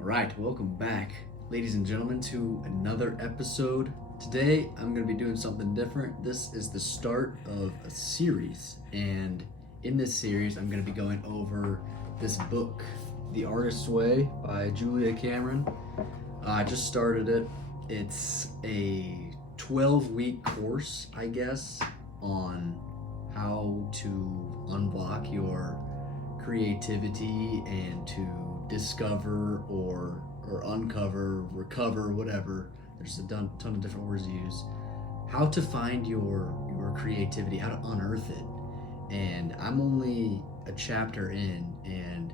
All right, welcome back, ladies and gentlemen, to another episode. Today, I'm going to be doing something different. This is the start of a series, and in this series, I'm going to be going over this book, The Artist's Way by Julia Cameron. I just started it. It's a 12-week course, I guess, on how to unblock your creativity and to discover or uncover, recover, whatever. There's a ton of different words to use. How to find your creativity, how to unearth it. And I'm only a chapter in, and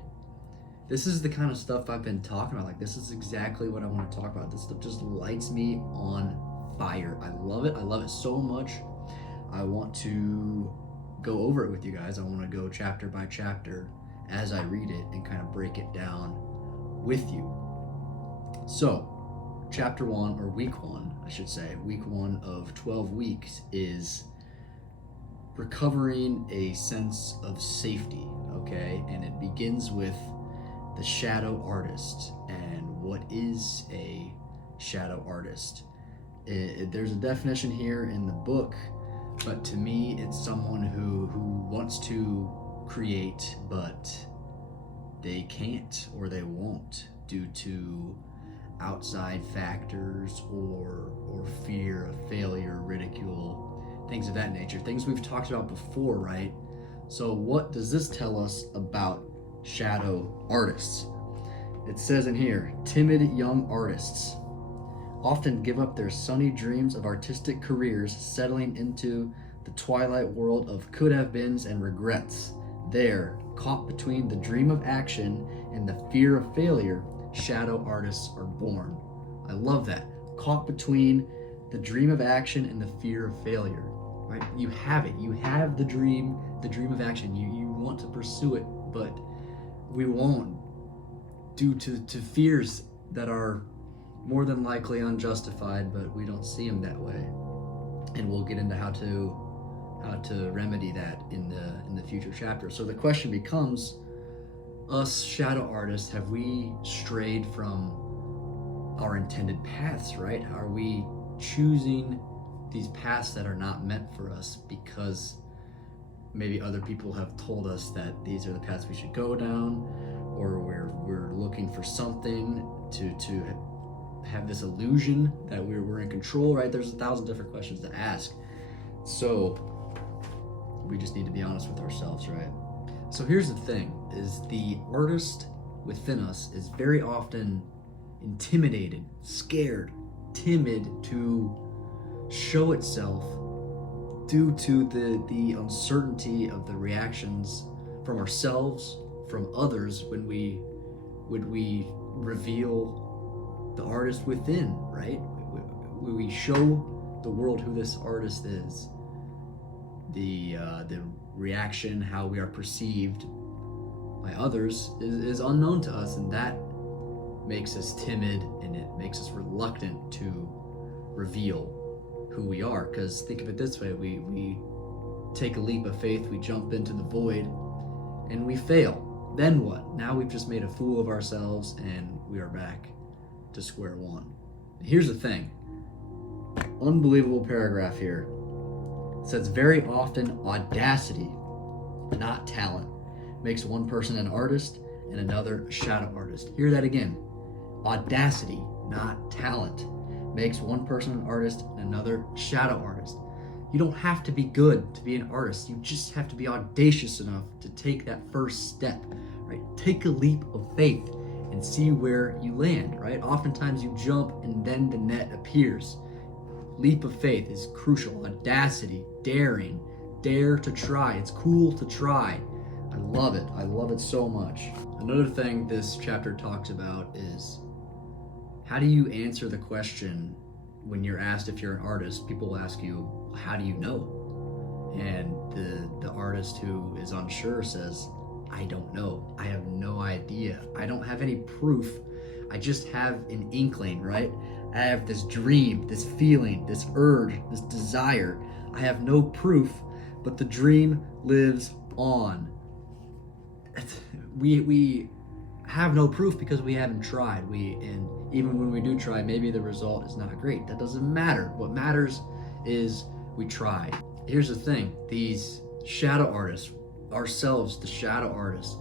this is the kind of stuff I've been talking about. Like, this is exactly what I want to talk about. This stuff just lights me on fire. I love it. I love it so much. I want to go over it with you guys. I want to go chapter by chapter as I read it and kind of break it down with you. So, chapter 1, or week 1, I should say, week 1 of 12 weeks is recovering a sense of safety, okay? And it begins with the shadow artist. And what is a shadow artist? There's a definition here in the book, but to me, it's someone who wants to create, but they can't or they won't due to outside factors or fear of failure, ridicule, things of that nature. Things we've talked about before, right? So what does this tell us about shadow artists? It says in here, timid young artists often give up their sunny dreams of artistic careers, settling into the twilight world of could-have-beens and regrets. There, caught between the dream of action and the fear of failure, shadow artists are born. I love that. Caught between the dream of action and the fear of failure. Right? You have it. You have the dream of action. You want to pursue it, but we won't due to fears that are more than likely unjustified, but we don't see them that way. And we'll get into how to remedy that in the future chapter. So the question becomes, us shadow artists, have we strayed from our intended paths, right? Are we choosing these paths that are not meant for us because maybe other people have told us that these are the paths we should go down, or we're looking for something to have this illusion that we're in control, right? There's 1,000 different questions to ask. So we just need to be honest with ourselves, right? So here's the thing, is the artist within us is very often intimidated, scared, timid to show itself due to the uncertainty of the reactions from ourselves, from others when we reveal the artist within, right? We show the world who this artist is. The reaction, how we are perceived by others is unknown to us, and that makes us timid, and it makes us reluctant to reveal who we are. Because think of it this way, we take a leap of faith, we jump into the void, and we fail. Then what? Now we've just made a fool of ourselves, and we are back to square one. Here's the thing, unbelievable paragraph here. It says, very often audacity, not talent, makes one person an artist and another a shadow artist. Hear that again. Audacity, not talent, makes one person an artist and another shadow artist. You don't have to be good to be an artist. You just have to be audacious enough to take that first step, right? Take a leap of faith and see where you land, right? Oftentimes you jump and then the net appears. Leap of faith is crucial. Audacity, daring, dare to try. It's cool to try. I love it. I love it so much. Another thing this chapter talks about is, how do you answer the question when you're asked if you're an artist? People will ask you, how do you know? And the artist who is unsure says, I don't know. I have no idea. I don't have any proof. I just have an inkling, right? I have this dream, this feeling, this urge, this desire. I have no proof, but the dream lives on. We have no proof because we haven't tried. And even when we do try, maybe the result is not great. That doesn't matter. What matters is we tried. Here's the thing: these shadow artists, ourselves, the shadow artists,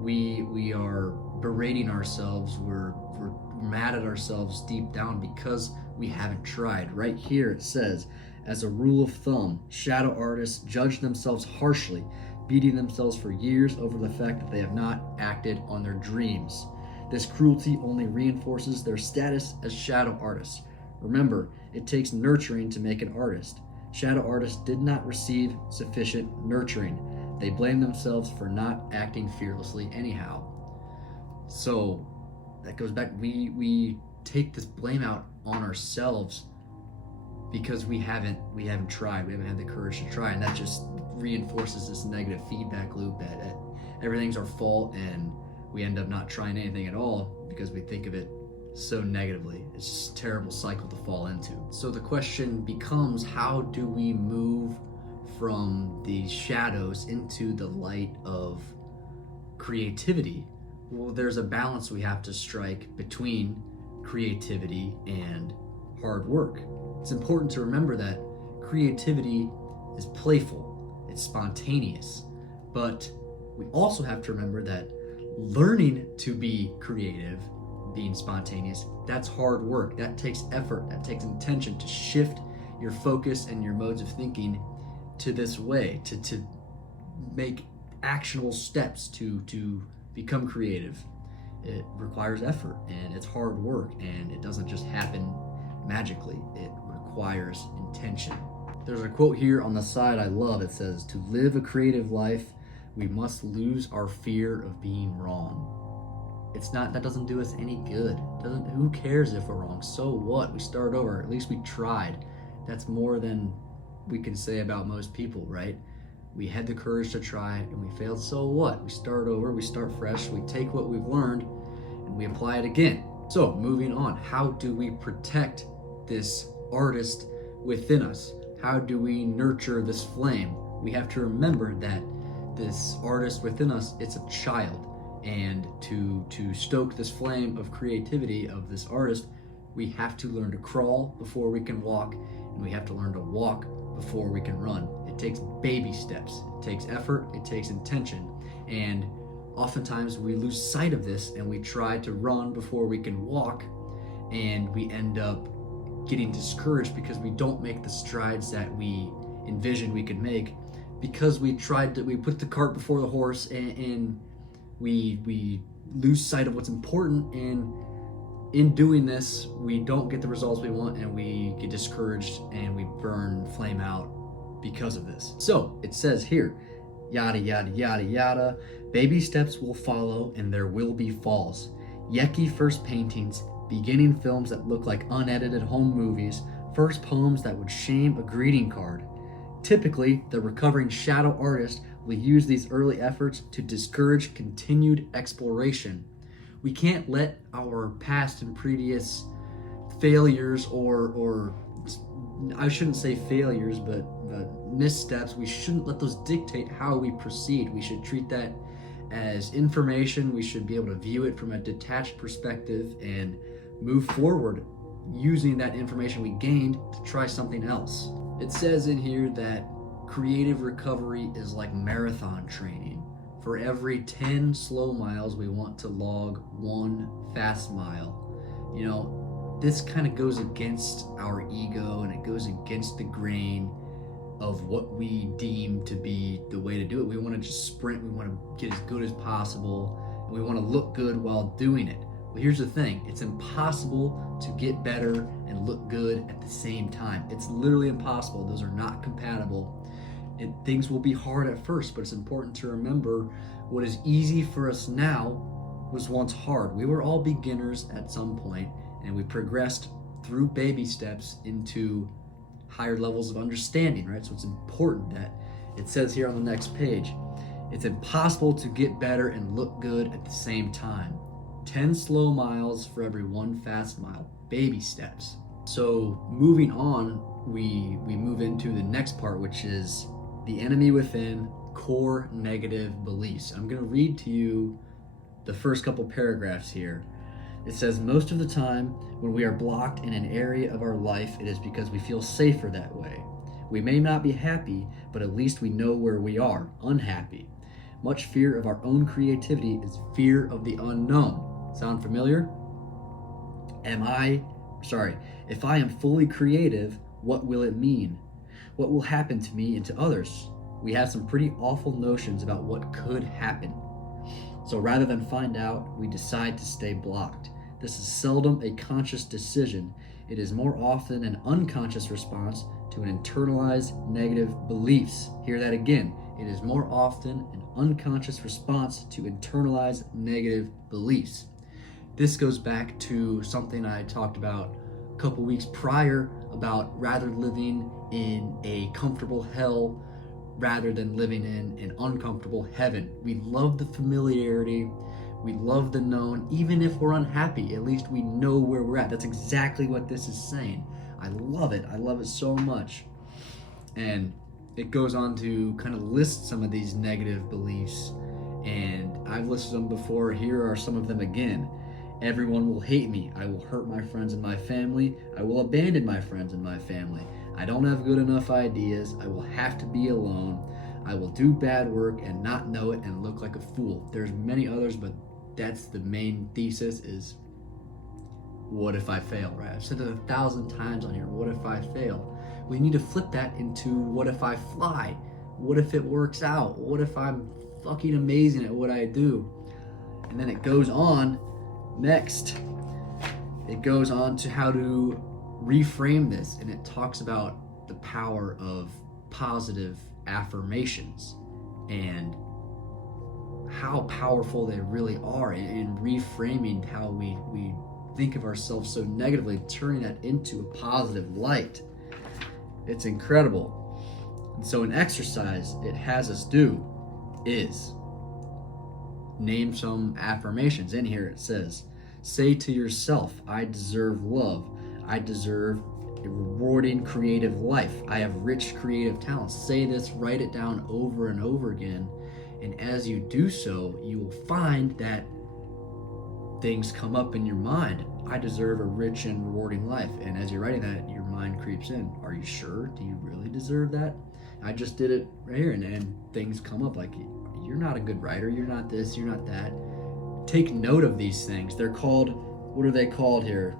we are berating ourselves. We're mad at ourselves deep down because we haven't tried. Right here it says, as a rule of thumb, shadow artists judge themselves harshly, beating themselves for years over the fact that they have not acted on their dreams. This cruelty only reinforces their status as shadow artists. Remember, it takes nurturing to make an artist. Shadow artists did not receive sufficient nurturing. They blame themselves for not acting fearlessly anyhow. So that goes back, we take this blame out on ourselves because we haven't tried. We haven't had the courage to try, and that just reinforces this negative feedback loop that everything's our fault, and we end up not trying anything at all because we think of it so negatively. It's just a terrible cycle to fall into. So the question becomes, how do we move from the shadows into the light of creativity? Well, there's a balance we have to strike between creativity and hard work. It's important to remember that creativity is playful, it's spontaneous, but we also have to remember that learning to be creative, being spontaneous, that's hard work. That takes effort, that takes intention to shift your focus and your modes of thinking to this way, to make actionable steps to become creative. It requires effort, and it's hard work, and it doesn't just happen magically. It requires intention. There's a quote here on the side I love. It says, "To live a creative life, we must lose our fear of being wrong." That doesn't do us any good. Who cares if we're wrong? So what? We start over. At least we tried. That's more than we can say about most people, right? We had the courage to try and we failed. So what? We start over, we start fresh, we take what we've learned and we apply it again. So moving on, how do we protect this artist within us? How do we nurture this flame? We have to remember that this artist within us, it's a child. And to stoke this flame of creativity of this artist, we have to learn to crawl before we can walk, and we have to learn to walk before we can run. It takes baby steps, it takes effort, it takes intention, and oftentimes we lose sight of this and we try to run before we can walk, and we end up getting discouraged because we don't make the strides that we envisioned we could make, because we put the cart before the horse, and we lose sight of what's important, and in doing this we don't get the results we want, and we get discouraged and we burn flame out because of this. So it says here, yada yada yada yada, baby steps will follow and there will be falls. Yucky first paintings, beginning films that look like unedited home movies, first poems that would shame a greeting card. Typically, the recovering shadow artist will use these early efforts to discourage continued exploration. We can't let our past and previous failures, or I shouldn't say failures, but missteps, we shouldn't let those dictate how we proceed. We should treat that as information. We should be able to view it from a detached perspective and move forward using that information we gained to try something else. It says in here that creative recovery is like marathon training. For every 10 slow miles, we want to log 1 fast mile. You know, this kind of goes against our ego, and it goes against the grain of what we deem to be the way to do it. We want to just sprint, we want to get as good as possible, and we want to look good while doing it. Well, here's the thing, it's impossible to get better and look good at the same time. It's literally impossible. Those are not compatible. Things will be hard at first, but it's important to remember what is easy for us now was once hard. We were all beginners at some point, and we progressed through baby steps into higher levels of understanding, right? So it's important that it says here on the next page, it's impossible to get better and look good at the same time. 10 slow miles for every 1 fast mile. Baby steps. So moving on, we move into the next part, which is the enemy within, core negative beliefs. I'm going to read to you the first couple paragraphs here. It says, most of the time when we are blocked in an area of our life, it is because we feel safer that way. We may not be happy, but at least we know where we are, unhappy. Much fear of our own creativity is fear of the unknown. Sound familiar? If I am fully creative, what will it mean? What will happen to me and to others? We have some pretty awful notions about what could happen. So rather than find out, we decide to stay blocked. This is seldom a conscious decision. It is more often an unconscious response to an internalized negative beliefs. Hear that again. It is more often an unconscious response to internalized negative beliefs. This goes back to something I talked about a couple weeks prior about rather living in a comfortable hell rather than living in an uncomfortable heaven. We love the familiarity. We love the known. Even if we're unhappy, at least we know where we're at. That's exactly what this is saying. I love it. I love it so much. And it goes on to kind of list some of these negative beliefs. And I've listed them before. Here are some of them again. Everyone will hate me. I will hurt my friends and my family. I will abandon my friends and my family. I don't have good enough ideas. I will have to be alone. I will do bad work and not know it and look like a fool. There's many others, but that's the main thesis is what if I fail, right? I've said it 1,000 times on here. What if I fail? We need to flip that into what if I fly? What if it works out? What if I'm fucking amazing at what I do? And then it goes on next. It goes on to how to reframe this, and it talks about the power of positive affirmations and how powerful they really are in reframing how we think of ourselves so negatively, turning that into a positive light. It's incredible. And so an exercise it has us do is name some affirmations. In here it says, say to yourself, I deserve love. I deserve a rewarding creative life. I have rich creative talents. Say this, write it down over and over again. And as you do so, you will find that things come up in your mind. I deserve a rich and rewarding life. And as you're writing that, your mind creeps in. Are you sure? Do you really deserve that? I just did it right here, and things come up like, you're not a good writer. You're not this, you're not that. Take note of these things. They're called, what are they called here?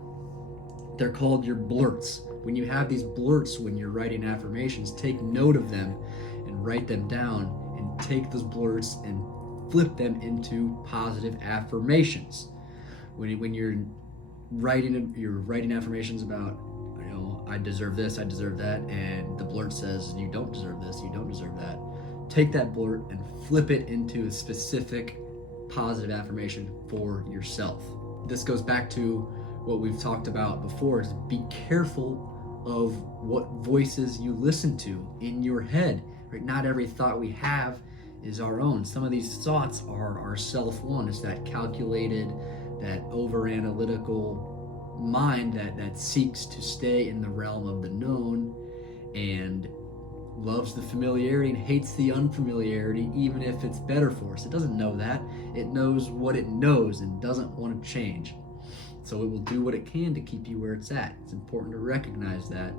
They're called your blurts. When you have these blurts when you're writing affirmations, take note of them and write them down, and take those blurts and flip them into positive affirmations. When you're writing affirmations about, I deserve this, I deserve that, and the blurt says you don't deserve this, you don't deserve that. Take that blurt and flip it into a specific positive affirmation for yourself. This goes back to what we've talked about before, is be careful of what voices you listen to in your head. Right? Not every thought we have is our own. Some of these thoughts are our self-one. It's that calculated, that over-analytical mind that seeks to stay in the realm of the known and loves the familiarity and hates the unfamiliarity, even if it's better for us. It doesn't know that. It knows what it knows and doesn't want to change. So it will do what it can to keep you where it's at. It's important to recognize that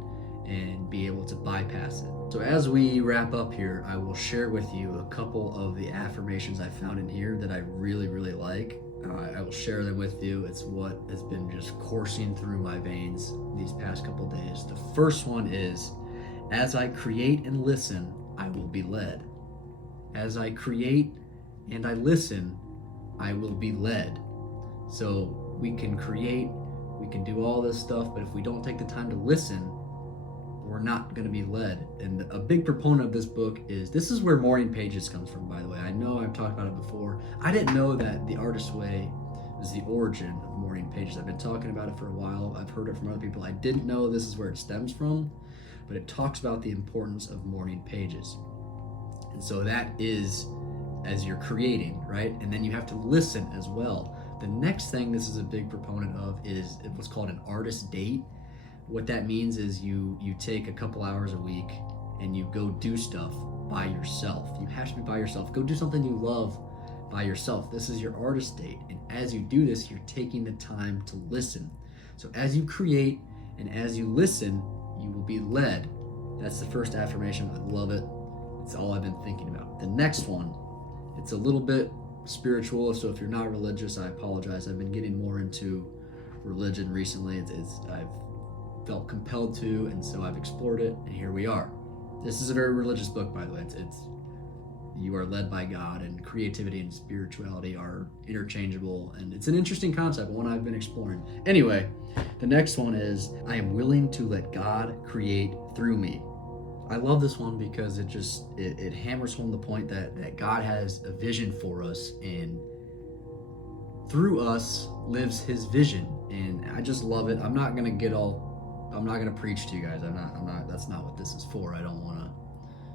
and be able to bypass it. So as we wrap up here, I will share with you a couple of the affirmations I found in here that I really, really like. I will share them with you. It's what has been just coursing through my veins these past couple days. The first one is, as I create and listen, I will be led. As I create and I listen, I will be led. So we can create, we can do all this stuff, but if we don't take the time to listen, we're not going to be led. And a big proponent of this book this is where Morning Pages comes from, by the way. I know I've talked about it before. I didn't know that The Artist's Way was the origin of Morning Pages. I've been talking about it for a while. I've heard it from other people. I didn't know this is where it stems from, but it talks about the importance of morning pages. And so that is as you're creating, right? And then you have to listen as well. The next thing this is a big proponent of is what's called an artist date. What that means is you take a couple hours a week and you go do stuff by yourself. You have to be by yourself. Go do something you love by yourself. This is your artist date. And as you do this, you're taking the time to listen. So as you create and as you listen, you will be led. That's the first affirmation. I love it. It's all I've been thinking about. The next one, it's a little bit spiritual. So if you're not religious, I apologize. I've been getting more into religion recently. I've felt compelled to, and so I've explored it, and here we are. This is a very religious book, by the way. It's you are led by God, and creativity and spirituality are interchangeable, and it's an interesting concept, one I've been exploring. Anyway, the next one is, I am willing to let God create through me. I love this one because it hammers home the point that God has a vision for us, and through us lives his vision. And I just love it. I'm not gonna preach to you guys. I'm not, that's not what this is for. I don't wanna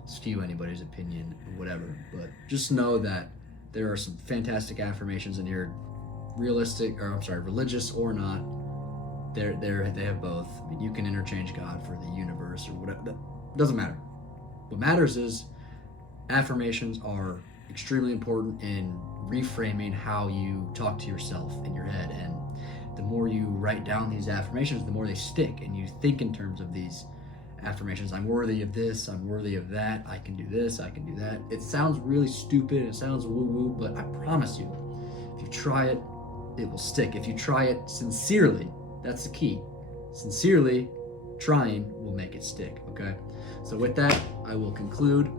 skew anybody's opinion or whatever, but just know that there are some fantastic affirmations in here, religious or not. They have both. I mean, you can interchange God for the universe or whatever. Doesn't matter. What matters is affirmations are extremely important in reframing how you talk to yourself in your head. And the more you write down these affirmations, the more they stick, and you think in terms of these affirmations. I'm worthy of this, I'm worthy of that, I can do this, I can do that. It sounds really stupid, it sounds woo-woo, but I promise you, if you try it, it will stick. If you try it sincerely, that's the key. Sincerely trying will make it stick, okay? So with that, I will conclude.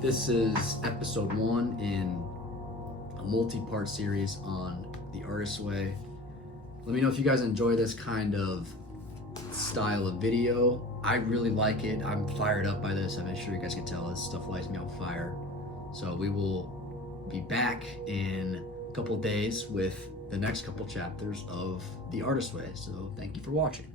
This is episode 1 in a multi-part series on The Artist's Way. Let me know if you guys enjoy this kind of style of video. I really like it. I'm fired up by this. I'm sure you guys can tell this stuff lights me on fire. So we will be back in a couple days with the next couple chapters of The Artist's Way. So thank you for watching.